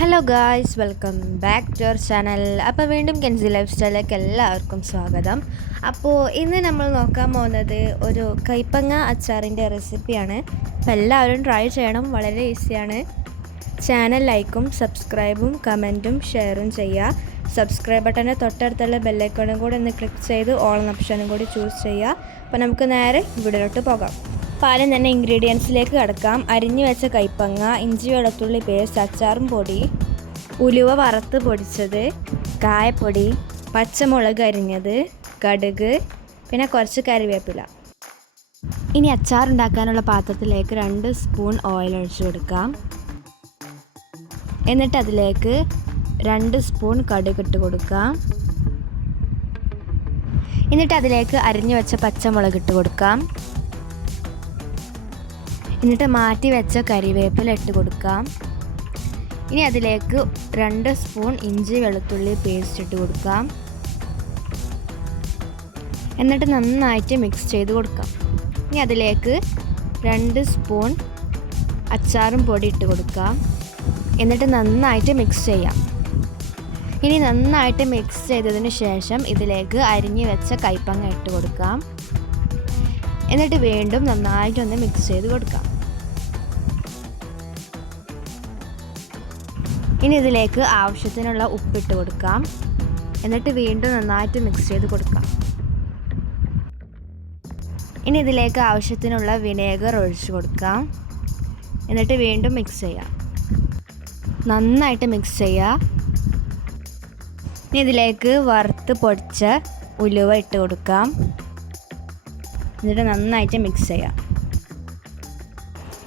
Hello guys, welcome back to our channel. അപ്പോൾ വീണ്ടും കെൻസി life സ്റ്റൈലിലേക്ക് എല്ലാവർക്കും സ്വാഗതം. അപ്പോൾ ഇന്ന് നമ്മൾ നോക്കാൻ പോകുന്നത് ഒരു കൈപ്പങ്ങ അച്ചാറിൻ്റെ റെസിപ്പിയാണ്. അപ്പോൾ എല്ലാവരും ട്രൈ ചെയ്യണം, വളരെ ഈസിയാണ്. ചാനൽ ലൈക്കും സബ്സ്ക്രൈബും കമൻറ്റും ഷെയറും ചെയ്യുക. സബ്സ്ക്രൈബ് ബട്ടൻ്റെ തൊട്ടടുത്തുള്ള ബെല്ലൈക്കണും കൂടി ഒന്ന് ക്ലിക്ക് ചെയ്ത് ഓൾ ഓപ്ഷനും കൂടി ചൂസ് ചെയ്യുക. അപ്പോൾ നമുക്ക് നേരെ വീഡിയോയിലോട്ട് പോകാം. പാലും തന്നെ ഇൻഗ്രീഡിയൻസിലേക്ക് കടക്കാം. അരിഞ്ഞു വെച്ച കൈപ്പങ്ങ, ഇഞ്ചി വെളുത്തുള്ളി പേസ്റ്റ്, അച്ചാറും പൊടി, ഉലുവ വറുത്ത് പൊടിച്ചത്, കായപ്പൊടി, പച്ചമുളക് അരിഞ്ഞത്, കടുക്, പിന്നെ കുറച്ച് കറിവേപ്പില. ഇനി അച്ചാറുണ്ടാക്കാനുള്ള പാത്രത്തിലേക്ക് 2 സ്പൂൺ ഓയിൽ ഒഴിച്ചു കൊടുക്കാം. എന്നിട്ട് അതിലേക്ക് 2 സ്പൂൺ കടുക് ഇട്ട് കൊടുക്കാം. എന്നിട്ട് അതിലേക്ക് അരിഞ്ഞു വെച്ച പച്ചമുളക് ഇട്ട് കൊടുക്കാം. എന്നിട്ട് മാറ്റി വെച്ച കറിവേപ്പില ഇട്ട് കൊടുക്കാം. ഇനി അതിലേക്ക് 2 സ്പൂൺ ഇഞ്ചി വെളുത്തുള്ളി പേസ്റ്റ് ഇട്ട് കൊടുക്കാം. എന്നിട്ട് നന്നായിട്ട് മിക്സ് ചെയ്ത് കൊടുക്കാം. ഇനി അതിലേക്ക് 2 സ്പൂൺ അച്ചാറും പൊടി ഇട്ട് കൊടുക്കാം. എന്നിട്ട് നന്നായിട്ട് മിക്സ് ചെയ്യാം. ഇനി നന്നായിട്ട് മിക്സ് ചെയ്തതിന് ശേഷം ഇതിലേക്ക് അരിഞ്ഞു വെച്ച കൈപ്പങ്ങ ഇട്ട് കൊടുക്കാം. എന്നിട്ട് വീണ്ടും നന്നായിട്ടൊന്ന് മിക്സ് ചെയ്ത് കൊടുക്കാം. ഇനി ഇതിലേക്ക് ആവശ്യത്തിനുള്ള ഉപ്പിട്ട് കൊടുക്കാം. എന്നിട്ട് വീണ്ടും നന്നായിട്ട് മിക്സ് ചെയ്ത് കൊടുക്കാം. ഇനി ഇതിലേക്ക് ആവശ്യത്തിനുള്ള വിനേഗർ ഒഴിച്ച് കൊടുക്കാം. എന്നിട്ട് വീണ്ടും മിക്സ് ചെയ്യാം. നന്നായിട്ട് മിക്സ് ചെയ്യുക. ഇനി ഇതിലേക്ക് വറുത്ത് പൊടിച്ച ഉലുവ ഇട്ട് കൊടുക്കാം. എന്നിട്ട് നന്നായിട്ട് മിക്സ് ചെയ്യാം.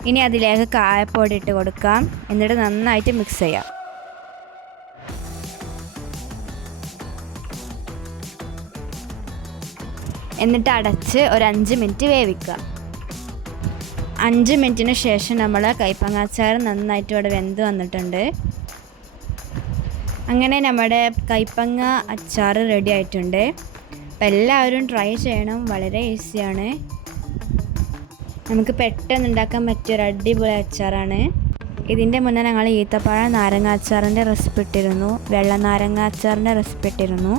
ഇനി അതിലേക്ക് കായപ്പൊടി ഇട്ട് കൊടുക്കാം. എന്നിട്ട് നന്നായിട്ട് മിക്സ് ചെയ്യാം. എന്നിട്ട് അടച്ച് ഒരു 5 മിനിറ്റ് വേവിക്കുക. 5 മിനിറ്റിന് ശേഷം നമ്മൾ കൈപ്പങ്ങ അച്ചാർ നന്നായിട്ട് ഇവിടെ വെന്ത് വന്നിട്ടുണ്ട്. അങ്ങനെ നമ്മുടെ കൈപ്പങ്ങ അച്ചാർ റെഡി ആയിട്ടുണ്ട്. അപ്പോൾ എല്ലാവരും ട്രൈ ചെയ്യണം, വളരെ ഈസിയാണ്. നമുക്ക് പെട്ടെന്ന് ഉണ്ടാക്കാൻ പറ്റിയൊരു അടിപൊളി അച്ചാറാണ്. ഇതിൻ്റെ മുന്നേ ഞങ്ങൾ ഈത്തപ്പഴ നാരങ്ങ അച്ചാറിൻ്റെ റെസിപ്പി ഇട്ടിരുന്നു, വെള്ള നാരങ്ങ അച്ചാറിൻ്റെ റെസിപ്പി ഇട്ടിരുന്നു,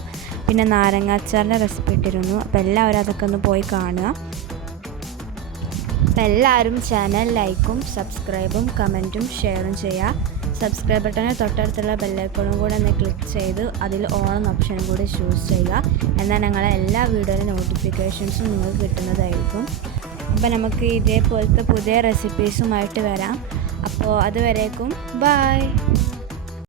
പിന്നെ നാരങ്ങ അച്ചാറിൻ്റെ റെസിപ്പി ഇട്ടിരുന്നു. അപ്പോൾ എല്ലാവരും അതൊക്കെ ഒന്ന് പോയി കാണുക. അപ്പോൾ എല്ലാവരും ചാനൽ ലൈക്കും സബ്സ്ക്രൈബും കമൻറ്റും ഷെയറും ചെയ്യുക. സബ്സ്ക്രൈബ് ബട്ടനെ തൊട്ടടുത്തുള്ള ബെല്ലൈക്കണും കൂടെ ഒന്ന് ക്ലിക്ക് ചെയ്ത് അതിൽ ഓൺ ഓപ്ഷനും കൂടി ചൂസ് ചെയ്യുക. എന്നാൽ ഞങ്ങളെ എല്ലാ വീഡിയോയിലെ നോട്ടിഫിക്കേഷൻസും നിങ്ങൾക്ക് കിട്ടുന്നതായിരിക്കും. അപ്പോൾ നമുക്ക് ഇതേപോലത്തെ പുതിയ റെസിപ്പീസുമായിട്ട് വരാം. അപ്പോൾ അതുവരേക്കും ബൈ.